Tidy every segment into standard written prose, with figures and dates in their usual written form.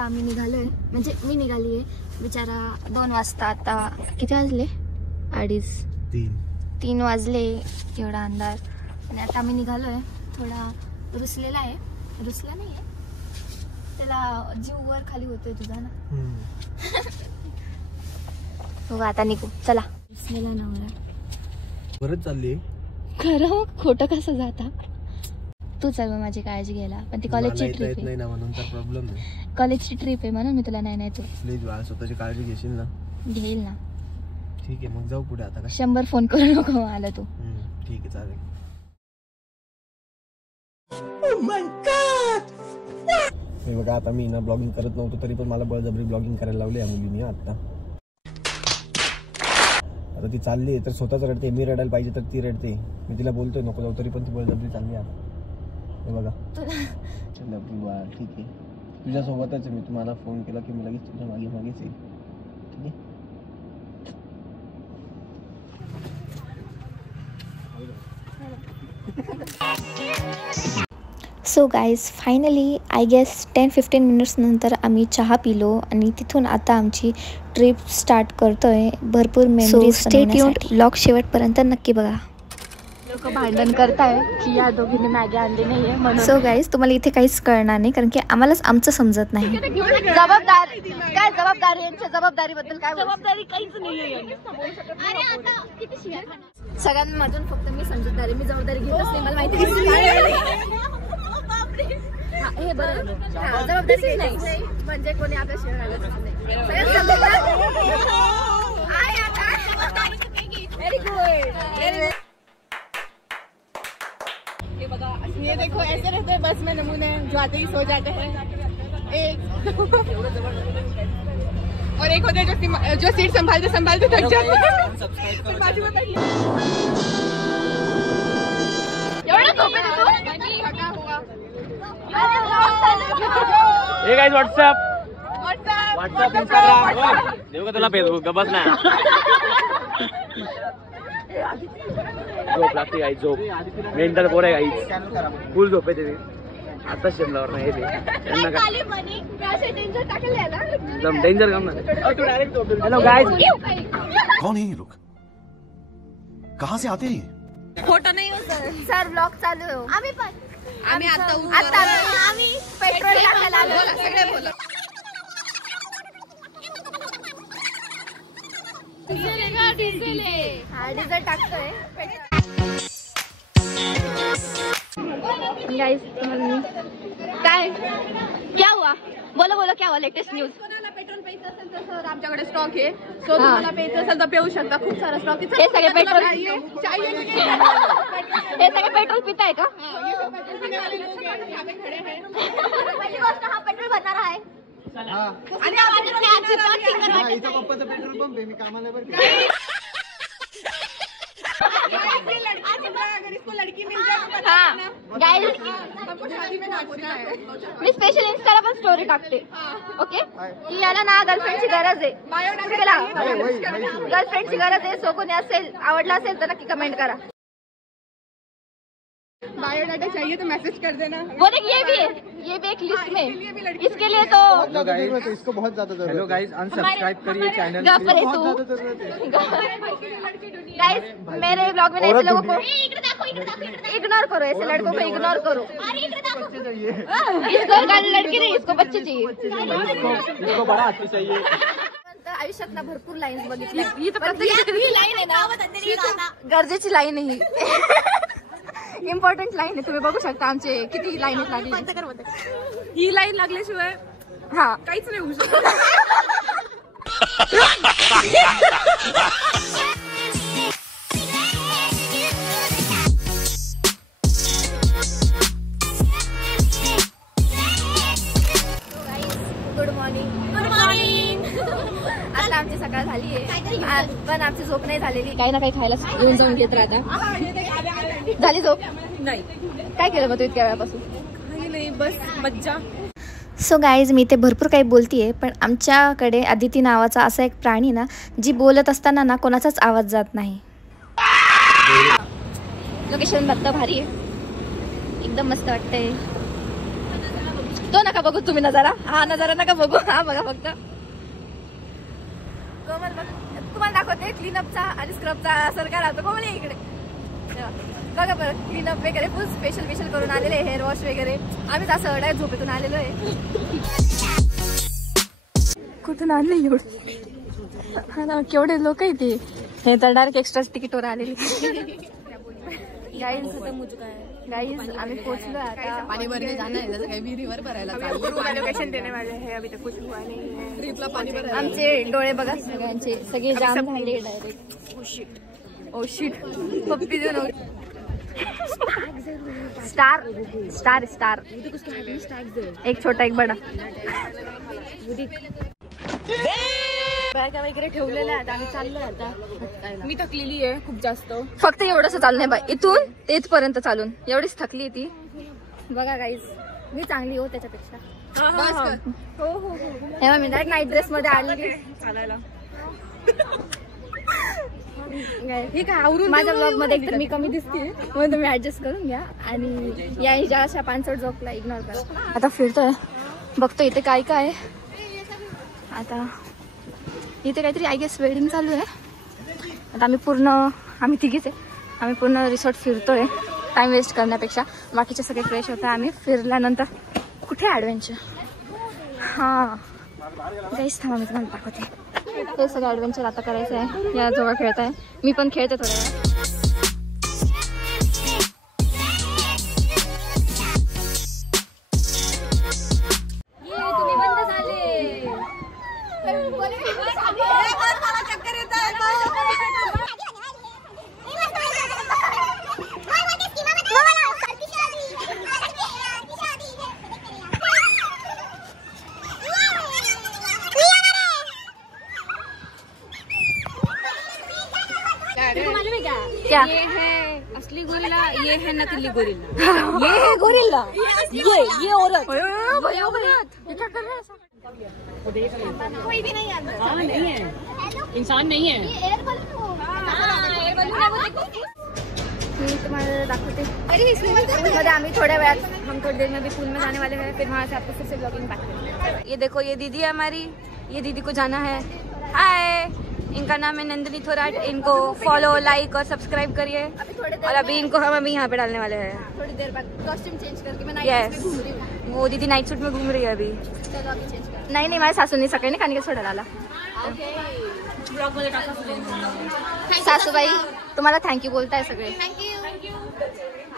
आता आम्ही निघालोय, म्हणजे मी निघाली आहे बिचारा 2 वाजता. आता किती वाजले? 2:30-3 वाजले, एवढा अंधार. आणि आता आम्ही निघालोय. थोडा रुसलेला आहे, रुसला नाही आहे, त्याला जीव वर खाली होतोय तुझा ना. हो आता निघू, चला. रुसलेला नवरा परत चालली. खरं खोटं कसं जाता तू? चल मग माझी काळजी घ्यायला. पण ती कॉलेजची ट्रिप आहे ना, म्हणून तर प्रॉब्लेम आहे. कॉलेजची ट्रिप आहे म्हणून मी तुला नाही तू प्लीज बाळा, स्वतःची काळजी घेशील ना? घेईल ना. ठीक आहे, मग जाऊ पुढे. आता 100 फोन करू नको आला तू. ठीक आहे, चालेल. हे बघा, आता मी ना ब्लॉगिंग करत नव्हतो तरी पण मला बळजबरी ब्लॉगिंग करायला लावली या मुलीने. आता ती चालली तर स्वतःच रडते. मी रडायला पाहिजे तर ती रडते. मी तिला बोलतोय नको जाऊ, तरी पण ती बळजबरी चालली. आता हे बघा. ठीक आहे, तुझ्या सोबतच मी तुम्हाला फोन केला की मी लगेच तुझ्या मागे मागेच येईल. ठीक आहे. So guys finally I guess 10-15 minutes नंतर आम्ही चहा पिलो आणि तिथून आता आमची ट्रिप स्टार्ट करतोय. भरपूर मेमरीज. स्टे ट्यून्ड, व्लॉग शेवटपर्यंत नक्की बघा. लोक भांडण करताय की या दोघींनी मॅगी आणली नाहीये म्हणून. सो गाईज तुम्हाला इथे काहीच कळणार नाही कारण की आम्हालाच आमचं समजत नाही. जबाबदारी यांच्या जबाबदारीबद्दल काय? जबाबदारी काहीच नाहीये. सगळ्यांमधून फक्त मी समजूतदार आहे. मी जबाबदारी घेतच नाही, मला माहिती हे बरं. जबाबदारी नाही म्हणजे कोणी आपल्या शिवाय व्हेरी गुड. ये देखो ऐसे रहते हैं बस में नमूने जो आते ही सो जाते हैं. एक और एक होते हैं जो सीट संभालते थक जाते हैं. बाजू बताइए हे गाइस व्हाट्सएप इंस्टाग्राम देऊ का तुला फेसबुक? बस ना. झोप लागते गाईस, झोप. मेंटल पोर आहे गाईस, फुल झोप आहे. आता शेमलावर नाही येते एकदम डेंजर काम ना. हेलो गाइस, कौन है ये लोग? कहाँ से आते हैं? फोटो नहीं हो सर ब्लॉग चालू आहे. आम्ही पण आम्ही आता आम्ही पेट्रोल टाकायला आलो. सगळे बोला. डिझेल टाकतोय. गाइस काय क्या हुआ? बोलो क्या हुआ? Latest news. पेट्रोल प्यायचं असेल तर सर आमच्याकडे स्टॉक आहे. सो तुम्हाला प्यायचं असेल तर पिऊ शकता. खूप सारा स्टॉक आहे. हे सगळे पेट्रोल हे सगळे पेट्रोल पिताय का? पेट्रोल पीने वाले लोग यहाँ पे खड़े हैं. पहिली गोष्ट हा पेट्रोल भरणार आहे. आणि पप्पाचं पेट्रोल पंप आहे. मी कामाला बरं. अगर इसको लड़की मिल जाए हाँ गाइस, सबको शादी में नाचना है. मी स्पेशल इंस्टाला पण स्टोरी टाकते. ओके, की याला ना गर्लफ्रेंडची गरज आहे. गर्लफ्रेंडची गरज आहे. सो कोणी असेल आवडला असेल तर नक्की कमेंट करा. बायोडाटा चाहिए तो मैसेज कर देना. वो देख ये भी एक लिस्ट में. इसके लिए तो इसको बहुत ज्यादा जरूरत है. हेलो गाइस, अनसब्सक्राइब करिए चैनल. गाइस मेरे ब्लॉग में ऐसे लोगों को इग्नोर करो. ऐसे लड़कों को इग्नोर करो. इसको लड़की नहीं, इसको बच्चे चाहिए. इसको बड़ा अच्छी चाहिए. आयुष्यात ना भरपूर लाईन्स बघितल्या. ही लाईन आहे ना गरजेची लाईन आहे. इम्पॉर्टंट लाईन आहे. तुम्ही बघू शकता आमचे किती लाईन लागली. ही लाईन लागल्याशिवाय हा काहीच नाही होऊ शकत. Good morning. आता आमची सकाळ झाली आहे पण आमची झोप नाही झालेली. काही ना काही खायला येऊन जाऊन घेत राहता. झाली झोप? नाही. काय केलं मग तू इतक्या वेळापासून? काही नाही, बस मज्जा. सो गाईज मी ते भरपूर काही बोलतीये पण आमच्याकडे अदिती नावाचा असा एक प्राणी ना जी बोलत असताना ना कोणाचाच आवाज जात नाही. लोकेशन बघता भारी आहे, एकदम मस्त वाटतंय. तो नका बघू तुम्ही नजारा, हा नजारा नका बघू, हा बघा फक्त. कोमल बघ, तुम्हाला दाखवते क्लीनअपचा आणि स्क्रबचा असर काय राहतो. कोमल इकडे बघा बरं, क्लीनअप वगैरे फुल स्पेशल करून आलेले, हेअर वॉश वगैरे. आम्ही असं डायरेक्ट झोपेतून आलेलो आहे. कुठून आणले एवढं, हा ना, केवढे लोक आहे ते. हे तर डायरेक्ट एक्स्ट्रा तिकीटवर आलेली. गाइस आम्ही पोहोचलो आता. पाणी भरणे जाणं आहे, जसं काही विहिरीवर भरायला लोकेशन देणे वाले है. अभी तक कुछ हुआ नहीं है. ट्रिपला पाणी भरायला आमचे डोळे बघा सगळ्यांचे, सगळे जाम झाले डायरेक्ट. ओ शिट पप्पी देऊ. स्टार स्टार स्टार, एक छोटा एक बडा. बॅगा वगैरे ठेवलेल्या आहेत, आम्ही चाललोय आता. मी थकलेली आहे खूप जास्त. फक्त एवढंच चाललंय बाई, इथून ते इथपर्यंत चालून एवढीच थकली ती. बघा गाईज, मी चांगली हो त्याच्यापेक्षा. हो हे मी डायरेक्ट नाईट ड्रेस मध्ये आली चालायला. ठीक आहे, आवरून माझ्या ब्लॉग मध्ये एकतर मी कमी दिसते, म्हणून तुम्ही ऍडजस्ट करून घ्या. आणि या ज्या अशा 500 जॉकला इग्नोर करा. आता फिरतोय, बघतो इथे काय काय. आता इथे काहीतरी आय गेस वेडिंग चालू आहे. आता आम्ही तिघीच आहे, आम्ही पूर्ण रिसॉर्ट फिरतोय टाइम वेस्ट करण्यापेक्षा. बाकीचे सगळे फ्रेश होतं. आम्ही फिरल्यानंतर कुठे ॲडव्हेंचर. हां गाईस थांबा, मी तुम्हाला दाखवते. हे सगळं ॲडव्हेंचर आता करायचं आहे. या जवळ खेळत आहे, मी पण खेळते थोड्या वेळ. क्या ये है असली गोरिल्ला, ये है नकली गोरिल्ला. ये है गोरिल्ला, ये औरत. ये क्या कर रहा है? कोई भी नहीं अंदर. हाँ नहीं है, इंसान नहीं है. मी तुम्हाला दाखवते. मध्ये आम्ही थोड्या वेळात, हम थोड़ी देर में भी पूल में जाने वाले हैं. फिर वहाँ से आपको फिर से ब्लॉगिंग बैक करेंगे. ये देखो, ये दीदी है हमारी, ये दीदी को जाना है. हाय, इनका नाम है नंदिनी थोराट. इनको फॉलो, लाइक और सब्सक्राइब करिए. और अभी इनको हम अभी यहाँ पे डालने वाले हैं. थोड़ी देर बाद कॉस्ट्यूम चेंज करके मैं नाइट सूट में घूम रही हूँ. वो दीदी नाइट सूट में घूम रही है अभी. चलो अभी चेंज कर. नाही माझ्या सासूने सकाळी नाही कानिका सोडायला आला. सासूबाई तुम्हाला थँक्यू बोलताय सगळे.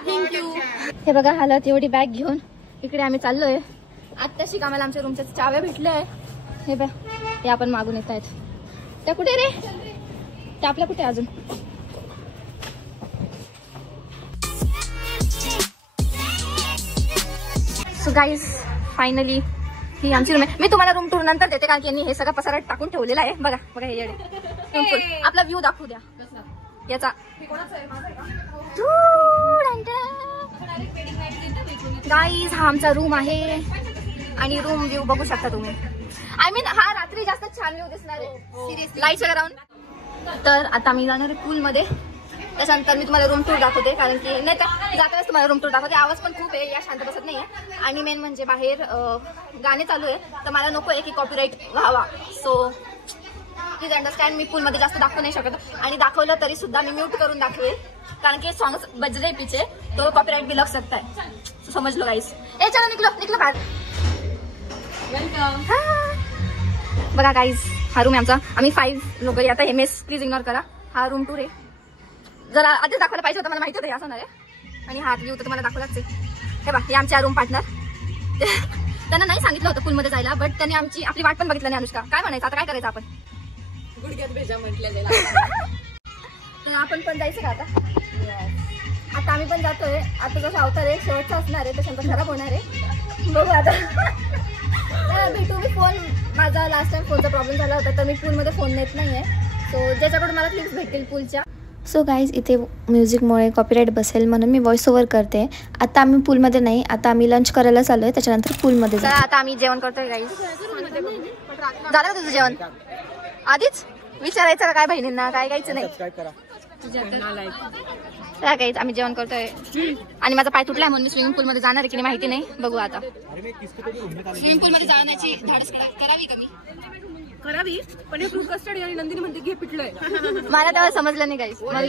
थँक्यू. हे बघा, हालत एवढी बॅग घेऊन इकडे आम्ही चाललोय. आत्ताशी आम्हाला आमच्या रूमच्या चाव्या भेटल्या आहे. हे बघ, हे आपण मागून येत आहेत. त्या कुठे रे, त्या आपल्या कुठे अजून. सो गाईज फायनली ही आमची रूम आहे. मी तुम्हाला रूम टूर नंतर देते, कारण की यांनी हे सगळं पसारा टाकून ठेवलेला आहे. बघा बघा, हे येडे. आपला व्ह्यू दाखवू द्या याचा. गाईज हा आमचा रूम आहे आणि रूम व्ह्यू बघू शकता तुम्ही. आय मीन हा रात्री जास्त छान व्ह्यू दिसणार आहे, सिरियसली लाईट्स वगैरे लावून. तर आता मी जाणार आहे पूलमध्ये. त्याच्यानंतर मी तुम्हाला रूम टूर दाखवते, कारण की नाही तर जातानाच तुम्हाला रूम टूर दाखवते. आवाज पण खूप आहे, या शांत बसत नाही आहे. आणि मेन म्हणजे बाहेर गाणे चालू आहे, तर मला नको आहे की कॉपीराईट व्हावा. सो प्लीज अंडरस्टँड, मी पूलमध्ये जास्त दाखवू नाही शकत. आणि दाखवलं तरी सुद्धा मी म्यूट करून दाखवेल, कारण की सॉन्ग्स बज रहे पीछे, तो कॉपीराइट भी लग सकता है. so, समझ लो गाइस. ए चलो निकलो बाहर. वेलकम. बघा गाइस, हा रूम आहे आमचा. आम्ही 5 लोक आता. हे मेस प्लीज इग्नोर करा. हा रूम टूर आहे. जरा आधीच दाखवायला पाहिजे होतं, मला माहिती होतं असं होणार आहे. आणि हा व्ह्यू तर तुम्हाला दाखवलाच आहे. हे बघा, हे आमच्या रूम पार्टनर. त्यांना नाही सांगितलं होतं पूलमध्ये जायला, बट त्यांनी आपली वाट पण बघितलं नाही. अनुष्का काय म्हणायचं, आता काय करायचं आपण. गुडघ्यात भेजा म्हटल्या जाईल. तर आपण पण जायचं का आता. आता आम्ही पण जातोय. आता जसं अवतार आहे शेवटचा असणार आहे, त्याच्यानंतर खराब होणार आहे. बघू आता. भेटू मी. फोन माझा लास्ट टाइम फोनचा प्रॉब्लेम झाला होता, तर मी पूलमध्ये फोन नेत नाही आहे. सो ज्याच्याकडून मला क्लिप्स भेटतील पूलच्या. सो गाईज, इथे म्युझिकमुळे कॉपीराईट बसेल म्हणून मी व्हॉइस ओव्हर करते. आता आम्ही पूलमध्ये नाही, आता आम्ही लंच करायला चालू आहे, त्याच्यानंतर पूलमध्ये जाऊ. आता आम्ही जेवण करतोय गाईज. झालं का तुझं जेवण? आधीच विचारायचं का काय बहिणींना, काय घ्यायचं नाही. काहीच आम्ही जेवण करतोय आणि माझा पाय तुटलाय म्हणून मी स्विमिंग पूल मध्ये जाणार आहे की नाही माहिती नाही, बघू आता. स्विमिंग पूल मध्ये जाण्याची धाडस करावी का मी? करावी, पण हे फ्रूट कस्टर्ड आणि नंदिनी म्हणते घे पिटलंय. मला तेव्हा समजलं नाही काही. मला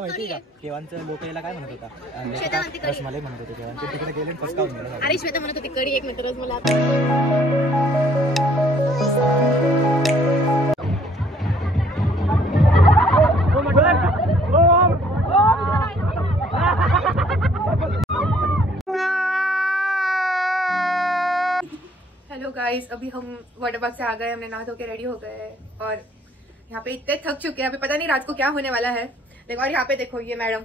माहिती का केवांचं लोकला काय म्हणत होता, रसमलाई म्हणत होते केवान, ते तिकडे गेले फसकावून गेला. अरे श्वेता म्हणत होती कढी, एक मित्र मला हेलो गाइस, अभी हम वाटर पार्क से आ गए, हमने नहा धो के रेडी हो गए और यहाँ पे इतने थक चुके हैं, अभी पता नहीं रात को क्या होने वाला है. देखो और यहाँ पे देखो ये मैडम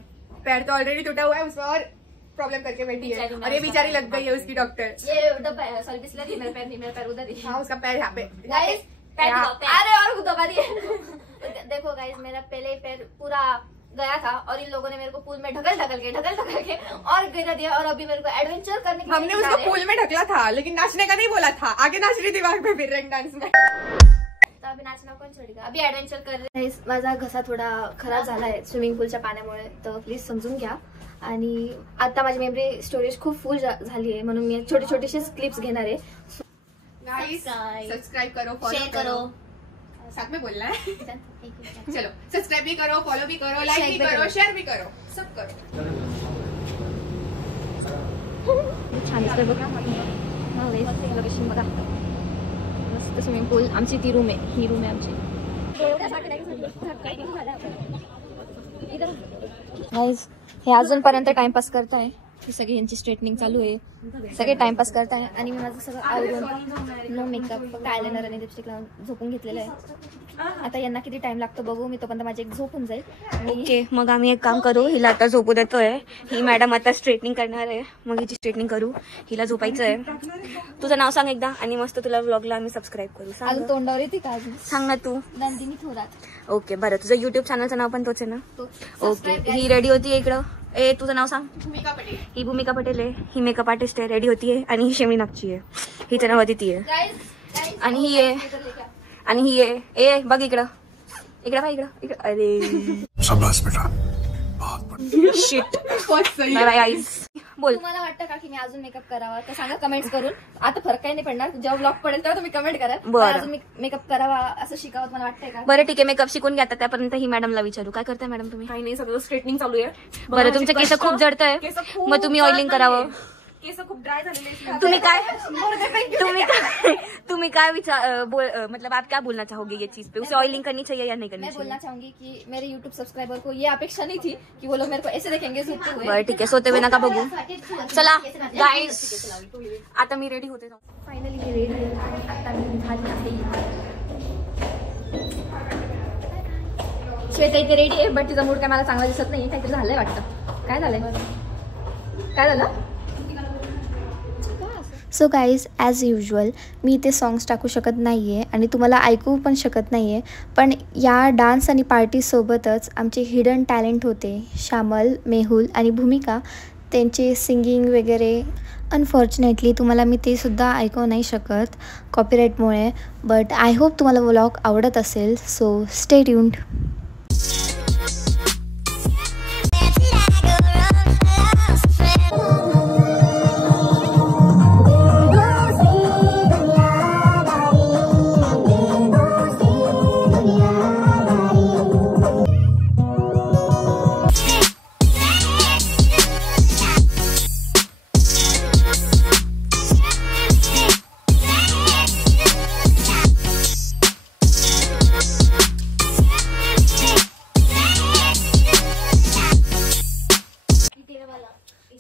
पैर तो ऑलरेडी टूटा हुआ है, उसमें और प्रॉब्लम करके बैठी है और ये बेचारी लग गई है उसकी डॉक्टर. ये डब्बा है, सॉरी बिस्लरी, मेरे पैर उधर ही. हाँ उसका पैर यहाँ पे. गाइस अरे और दबा दिए. देखो गाइस मेरा पहले ही पैर पूरा गया था और इन लोगों ने मेरे को पूल में ढकल ढकल के और गिरा दिया और अभी मेरे को एडवेंचर करने के लिए हमने उसको पूल में ढकला था लेकिन नाचने का नहीं बोला था, आगे नाच रही थी वहां पे फिर रेन डांस में. तो अभी नाचना कोण छोडेगा, अभी एडवेंचर कर रहे हैं. माझा घसा थोडा खराब झालाय स्विमिंग पूलच्या पाण्यामुळे, तर प्लीज समजून घ्या. आणि आता माझी मेमरी स्टोरेज खूप फुल झाली आहे म्हणून मी छोटे छोटेसे क्लिप्स घेणार आहे. सब्सक्राइब करो, फॉलो करो, साथ में बोलना है. चलो सब्सक्राइब भी करो, फॉलो भी करो, लाइक भी करो, शेयर भी करो, सब करो. छान दिसतंय बघा लोकेशन बघा, मस्त स्विमिंग पूल. आमची ती रूम आहे, ही रूम आहे आमची. गाइस हे अजूनपर्यंत टाइमपास करताय, ही सगळी यांची स्ट्रेटनिंग चालू आहे, सगळे टाइमपास करताय आणि मी माझं सगळं आवरून नो मेकअप फक्त आयलाइनर आणि लिपस्टिक लावून झोपून घेतलेलं आहे. आता यांना किती टाइम लागतो बघू, मी तोपर्यंत माझी एक झोप होऊन जाईल. ओके मग आम्ही एक काम करू, हिला आता झोपू देतोय. ही मॅडम आता स्ट्रेटनिंग करणार आहे, मग हिची स्ट्रेटनिंग करू, हिला झोपायचं आहे. तुझं नाव सांग एकदा आणि मस्त तुला व्लॉगला आम्ही सबस्क्राईब करू. सांग तोंडावर येते का अजून, सांग ना तू. नंदिनी थोरात. ओके बरं, तुझं युट्यूब चॅनलचं नाव पण तोच आहे ना? ओके ही रेडी होती इकडं. ए तुझं नाव सांग. भूमिका पटेल. ही भूमिका पटेल आहे, ही मेकअप आर्टिस्ट आहे, रेडी होती आहे. आणि ही शेमी नागची आहे, हिचं नाव अदिती आहे. आणि ही आहे ए बघ इकडं बघ इकडं. अरे शाबाश बेटा, शिट. Bye bye guys. बोल, तुम्हाला वाटतं का की मी अजून मेकअप करावा तर सांगा कमेंट्स करून. आता फरक काही नाही पडणार, जेव्हा ब्लॉग पडेल तेव्हा तुम्ही कमेंट करा. अजून मेकअप करावा असं शिकावं मला वाटतंय का? बरं ठीक आहे, मेकअप शिकून घ्या. त्यापर्यंत ही मॅडमला विचारू, काय करताय मॅडम तुम्ही? काही नाही, सगळं स्ट्रेटनिंग चालू आहे. बरं तुमचे केस खूप जडतंय, मग तुम्ही ऑइलिंग करावं. केस खूप ड्राय झालेले. तुम्ही काय मतलब आप क्या बोलना चाहोगे ये चीज पे? उसे ऑयलिंग करनी चाहिए या नहीं करनी चाहिए? मैं बोलना चाहूंगी कि मेरे यूट्यूब सब्सक्राइबर को ये अपेक्षा नहीं थी कि वो लोग मेरे को ऐसे देखेंगे सोते हुए. बरं ठीक आहे, सोते हुए नका बघू. चला गाईज आता मी रेडी होते. फायनली मी रेडी आहे, आता मी झाली आहे. श्वेता इथे रेडी आहे बट तिचा मूड काय मला चांगला दिसत नाही, काहीतरी झालंय वाटतं. काय झालंय? सो गाईज ॲज युजल मी इथे सॉंग्स टाकू शकत नाही आहे आणि तुम्हाला ऐकू पण शकत नाही आहे, पण या डान्स आणि पार्टीसोबतच आमचे हिडन टॅलेंट होते श्यामल, मेहुल आणि भूमिका, त्यांचे सिंगिंग वगैरे. अनफॉर्च्युनेटली तुम्हाला मी ते सुद्धा ऐकू नाही शकत कॉपीराईटमुळे, बट आय होप तुम्हाला व्लॉग आवडत असेल. So stay tuned.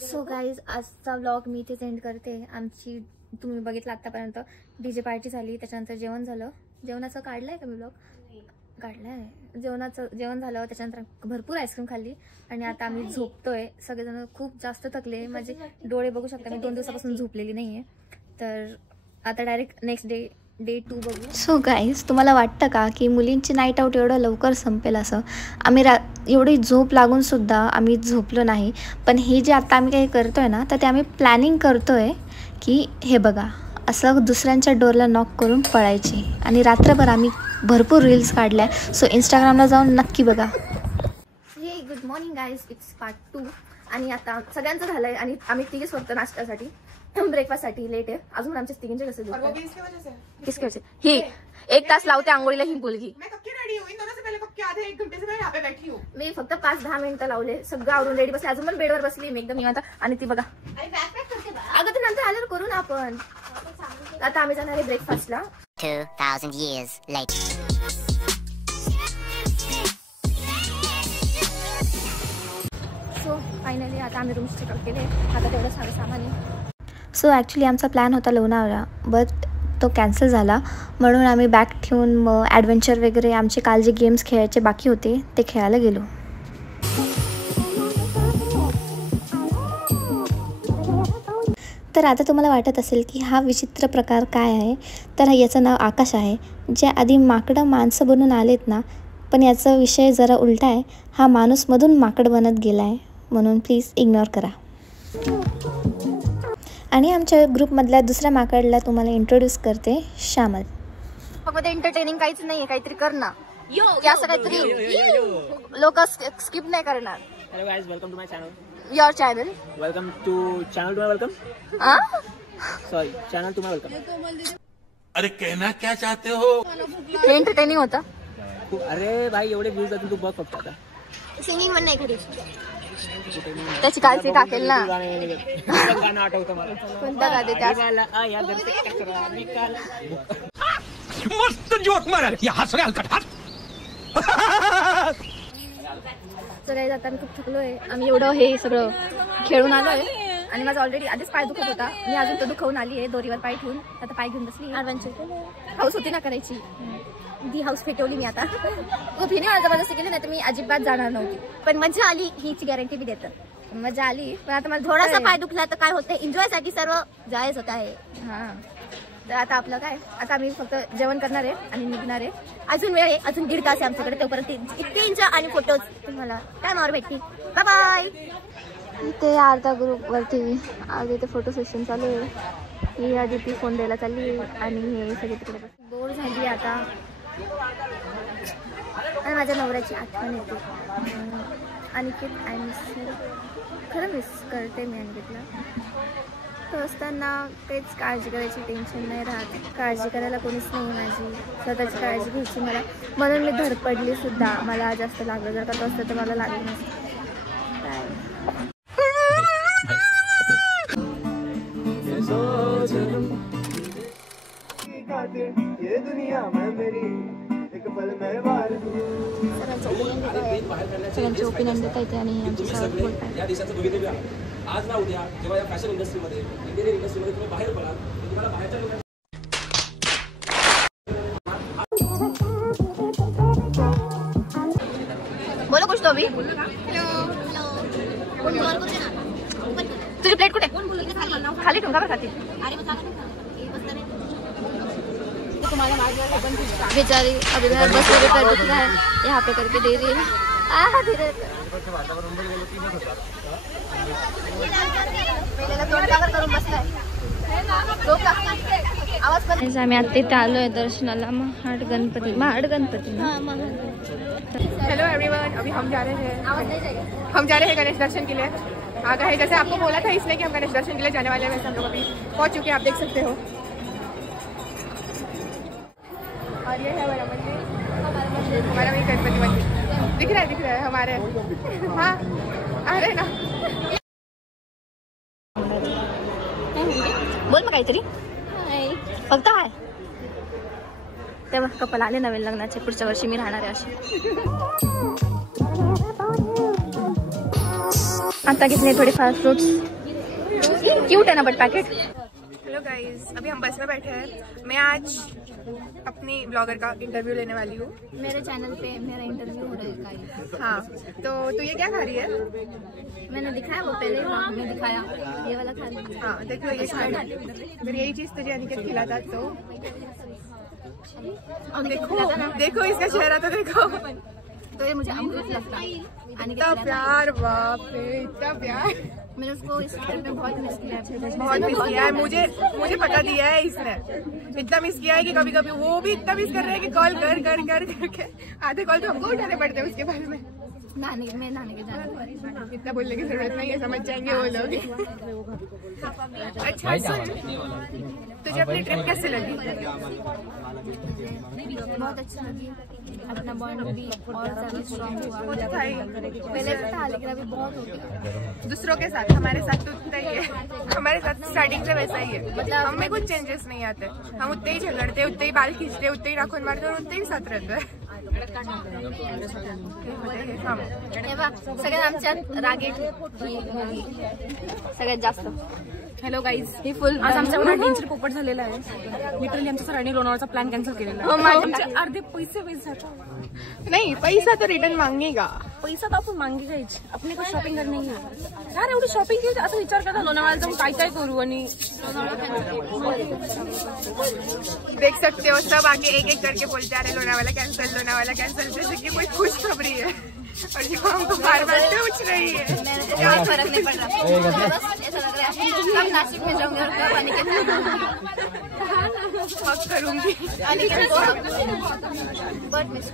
So guys आजचा व्लॉग मी इथेच एंड करते. आमची तुम्ही बघितलं आत्तापर्यंत DJ पार्टी झाली, त्याच्यानंतर जेवण झालं. जेवणाचं काढलं आहे का मी व्लॉग? काढलं आहे. जेवण झालं, त्याच्यानंतर भरपूर आईस्क्रीम खाल्ली आणि आता आम्ही झोपतोय. सगळेजण खूप जास्त थकले, माझे डोळे बघू शकता, मी 2 दिवसापासून झोपलेली नाही आहे. तर आता डायरेक्ट नेक्स्ट डे 2 बघू. सो गाईज तुम्हाला वाटतं का की मुलींची नाईट आऊट एवढं लवकर संपेल असं? आम्ही एवढी झोप लागूनसुद्धा आम्ही झोपलो नाही. पण हे जे आता आम्ही काही करतो आहे ना, तर ते आम्ही प्लॅनिंग करतो आहे की हे बघा असं दुसऱ्यांच्या डोरला नॉक करून पळायची. आणि रात्रभर आम्ही भरपूर रील्स काढल्या. सो इंस्टाग्रामला जाऊन नक्की बघा. ये मॉर्निंग गाईज, इट्स पार्ट 2 आणि आता सगळ्यांचं झालंय आणि आम्ही तिघेच फक्त नाश्त्यासाठी ब्रेकफास्टसाठी लेट आहे. अजून आमच्या तिघींचे कसं किसके वजह ही 1 तास लावते आंघोळीला ही मुलगी. मी फक्त 5-10 मिनिटं लावले, सगळं आवरून रेडी बसले, अजून पण बेडवर बसली मी एकदम निवांत. आणि ती बघा अगं ते नंतर आल्यावर करू ना आपण. आता आम्ही जाणार आहे ब्रेकफास्टला. 2000 years later. सो फायनली आता आम्ही रूम्स चेकआउट केले. आता तेवढं सारं सामान आहे. सो ॲक्च्युली आमचा प्लॅन होता लोणावळा, बट तो कॅन्सल झाला. म्हणून आम्ही बॅग ठेवून मग ॲडव्हेंचर वगैरे आमचे काल जे गेम्स खेळायचे बाकी होते ते खेळायला गेलो. तर आता तुम्हाला वाटत असेल की हा विचित्र प्रकार काय आहे, तर याचं नाव आकाश आहे. जे आधी माकडं माणसं बनून आलेत ना, पण याचा विषय जरा उलटा आहे. हा माणूसमधून माकड बनत गेला आहे, म्हणून प्लीज इग्नोर करा. आणि आमच्या ग्रुपमधल्या दुसऱ्या माकडला तुम्हाला इंट्रोड्यूस करते, श्यामल. फक्त एंटरटेनिंग काहीच नाही आहे, काहीतरी कर ना. असं काहीतरी लोक स्किप नाही करणार. Hello guys, welcome to my channel. Your channel. Welcome to channel to my welcome. Sorry, channel to my welcome. अरे कहना क्या चाहते हो? एंटरटेनिंग होता. अरे भाई एवढे व्ह्यूज जातील, तू बघ फक्त आता. सिंगिंग पण नाही खरी, त्याची कालची टाकेल ना. गाणं आठवतं मला. कोणता गाते त्या? मस्त जोक मारा, हस रहे हलकट हस. तर काही आता आम्ही खूप थकलोय. आम्ही एवढं हे सगळं खेळून आलोय आणि माझा ऑलरेडी आधीच पाय दुखत होता. मी अजून तो दुखवून आली आहे दोरीवर पाय ठेवून. आता पाय घेऊन बसली. हाऊस होती ना करायची, ती हाऊस फेटवली मी आता. खूप हिने मला जबरदस्ती केली, नाही तर मी अजिबात जाणार नव्हती. पण मजा आली, हीची गॅरंटी मी देतं. मजा आली, पण आता मला थोडासा पाय दुखला तर काय होतं, एन्जॉय साठी सर्व जायच होत आहे. हां, तर आता आपलं काय, आता आम्ही फक्त जेवण करणार आहे आणि निघणार आहे. अजून वेळ आहे, अजून 1.5 तास आहे आमच्याकडे. तोपर्यंत इतके एन्जॉय आणि फोटोज तुम्हाला टाइमावर भेटतील. Bye bye. इथे अर्धा ग्रुपवरती आज इथे फोटो सेशन चालू आहे. ही आधी ती फोन द्यायला चालली आहे आणि हे सगळे तिकडे बोर झाली आता. आणि माझ्या नवऱ्याची आठवण येते. Aniket I miss you. खरं मिस करते मी अनिकेतला. तो असताना काहीच काळजी करायची टेन्शन नाही राहत. काळजी करायला कोणीच नाही माझी, स्वतःची काळजी घ्यायची मला. म्हणून मी धडपडली सुद्धा. मला जास्त लागलं, जर का तो असतं तर मला लागलं नसतं. काय सगळ्यांचे ओपिनियन देता येते आणि आमच्यासोबत बोलताय. आज ना उद्या जेव्हा या फॅशन इंडस्ट्रीमध्ये, इंडियन इंडस्ट्रीमध्ये तुम्ही बाहेर पडाल, तुम्हाला बाहेरच्या लोकांना बोलो कुछ तो अभी. तुझी प्लेट कुठे? खाली ठेवून का बरं खाते? बेचारी अभी घर बस वगैरे कर देती है, यहाँ पे करके दे रही है. धीरे आम्ही आता इथे आलोय दर्शनाला. महाड गणपती. हेलो एवरीवन, अभी हम जा रहे हैं गणेश दर्शन के लिए. आ गए, जैसे आपको बोला था इसलिए कि हम गणेश दर्शन के लिए जाने वाले हैं, वैसे हम लोग अभी पहुंच चुके हैं, आप देख सकते हो. और ये है हमारा मंदिर, हमारा भी गणपति मंदिर दिख रहा है हमारे. हाँ, आ रहे ना. बोल मग काहीतरी. फक्त आहे तेव्हा कपल आले नवीन लग्नाचे. पुढच्या वर्षी मी राहणार आहे अशी. आता कितने थोडेफार फ्रूट्स क्यूट है ना, बट पैकेट. हेलो गाइस, अभी हम बस में बैठे हैं. मैं आज अपनी ब्लॉगर का इंटरव्यू लेने वाली हूँ. मेरे चैनल पे मेरा इंटरव्यू हो रहा है गाइस. हाँ, तो तू ये क्या खा रही है? मैंने दिखाया, वो पहले व्लॉग में दिखाया. ये वाला खा रही हूँ. हाँ देखो, ये खा रही है. अगर यही चीज़ तुझे अनिकेत खिलाता तो देखो इसका चेहरा तो देखो. तो ये मुझे अमृत लगता है. इतना प्यार, बाप रे, इतना प्यार. मैंने उसको इस ट्रिप में बहुत मिस किया है. बहुत मिस किया है. मुझे पता दिया है इसने. इतना मिस किया है कि कभी कभी वो भी इतना मिस कर रहे हैं कि कॉल कर करके आधे कॉल तो हमको उठाने पड़ते हैं उसके बारे में. नहाने के जाने इतना बोलने की जरूरत नहीं है, समझ जाएंगे वो लोग। अच्छा सुन, तुझे अपनी ट्रिप कैसे लगी? बहुत अच्छी लगी, अपना बॉन्ड भी और ज़्यादा स्ट्रॉन्ग हुआ। वो तो था ही, पहले भी था लेकिन अभी बहुत हो गया। दूसरों के साथ, हमारे साथ तो उतना ही है, हमारे साथ स्टार्टिंग से वैसा ही है, मतलब हमें कुछ चेंजेस नहीं आते, हम उतने ही झगड़ते, उतने ही बाल खींचते, उतने ही नाखून मारते और उतने ही साथ रहते हैं। सगळ्यात आमच्यात रागेट सगळ्यात जास्त। हॅलो गाईज, हे फुल आज आमच्यावर डेंजर पोपट झालेला आहे। लिटरली आमच्या सरांनी लोणावळाचा प्लॅन कॅन्सल केलेला आहे। आमचे अर्धे पैसे वेस्ट जातात। नहीं, पैसा तो रिटर्न मांगेगा, पैसा तो आपण मागेगा ही, अपने को शॉपिंग करनी है यार। एवढी शॉपिंग केली असं विचार करता लोणावळ्याला जाऊन काय काय करू आणि देख सकते हो सब आगे एक एक करके बोलते आ रहे लोनावाला कैंसिल, लोनावाला कैंसिल, जैसे कि कोई खुशखबरी है और जो हमको बार बार पूछ रही है। कोई फर्क नहीं पड़ रहा, बस ऐसा लग रहा है कब नासिक में जाऊंगी और कब अनिकेत हक करूंगी। अनिकेत को बट मिस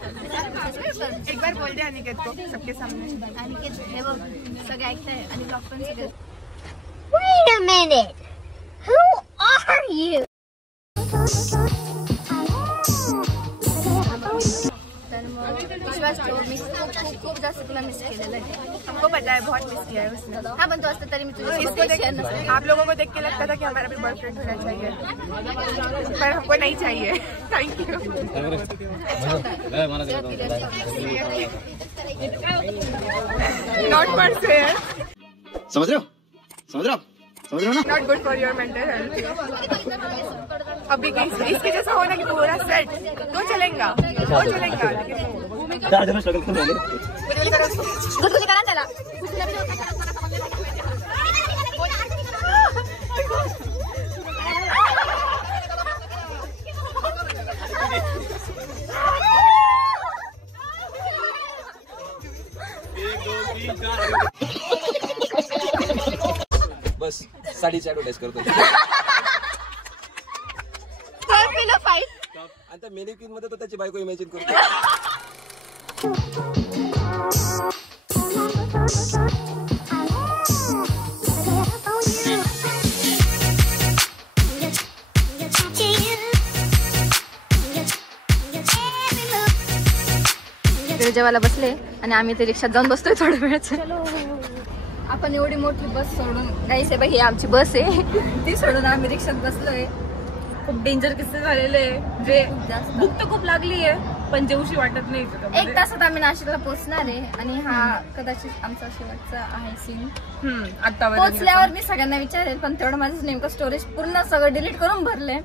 एक बार बोल दे अनिकेत को सबके सामने। अनिकेत हे बघ सगळे ऐकताय आणि ब्लॉग पण सगळे। Wait a minute. Who are you? विश्वास ठेव, मी खूप जास्त तुला मिस केलेलं आहे। हमको पता है, बहुत मिस किया है उसने। हा पण तो असतं तरी मी तुझ्या इसको देख, आप लोगों को देख के लगता था कि हमारा भी बॉयफ्रेंड होना चाहिए, पर हमको नहीं चाहिए। Thank you. Not for fair, समझ रहे हो, समझ रहे हो, समझ रहे हो ना? Not good for your mental health. अभी इसके जैसा होना कि पूरा सेट तो चलेगा, वो चलेगा, लेकिन गुदगुदी करा त्याला। बस साडीची ऍडव्हर्टाईज करतो आता मेनिक्विन मध्ये तो त्याची बायको इमॅजिन करतो। जेवायला बसले आणि आम्ही ते रिक्षात जाऊन बसतोय थोड्या वेळाचं। आपण एवढी मोठी बस सोडून गाईस हे बघ ही आमची बस आहे, ती सोडून आम्ही रिक्षात बसलोय। खूप डेंजर किस्से झालेले आहे, जे भूक तर खूप लागली आहे पण जेवूशी वाटत नाही। 1 तासात आम्ही नाशिकला पोहोचणार आहे आणि हा कदाचित आमचा शेवटचा आहे सीन। आता पोहोचल्यावर मी सगळ्यांना विचारेल, पण तेवढं माझं नेमकं स्टोरेज पूर्ण सगळं डिलीट करून भरले,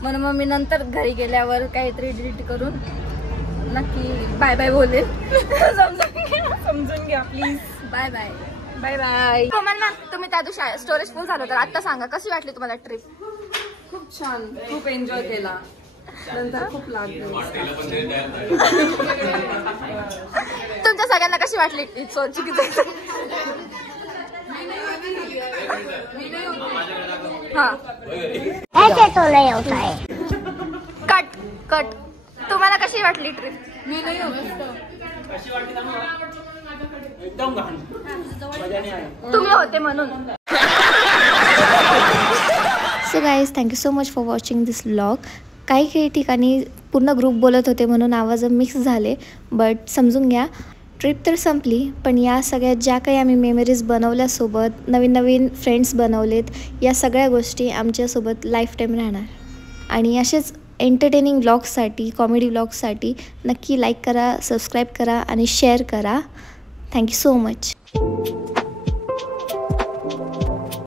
म्हणून मग मी नंतर घरी गेल्यावर काहीतरी डिलीट करून नक्की बाय बाय बोलेल। समजून घ्या please. Bye bye bye bye. Komal ma'am, तुम्ही त्या दिवशी स्टोरेज फुल झालं तर आता सांगा कशी वाटली तुम्हाला ट्रिप? खूप छान, खूप एन्जॉय केला, नंतर खूप लागलं। तुमच्या सगळ्यांना कशी वाटली चुकीचं? हा ऐसे तो नहीं होता है। Cut cut. तुम्हाला कशी वाटली ट्रिप? मी नाही एकदम घाण, मजा नाही आली। तुम्ही होते म्हणून। So guys, thank you so much for watching this vlog. काही ठिकाणी पूर्ण ग्रुप बोलत होते म्हणून आवाज मिक्स झाले, बट समजून घ्या। ट्रिप तर संपली, पण या सगळ्या ज्या काही आम्ही मेमरीज बनवल्यासोबत, नवीन नवीन फ्रेंड्स बनवलेत, या सगळ्या गोष्टी आमच्यासोबत लाईफ टाईम राहणार। आणि असेच एंटरटेनिंग व्लॉग्ससाठी, कॉमेडी व्लॉग्ससाठी नक्की लाईक करा, सबस्क्राईब करा आणि शेअर करा। Thank you so much.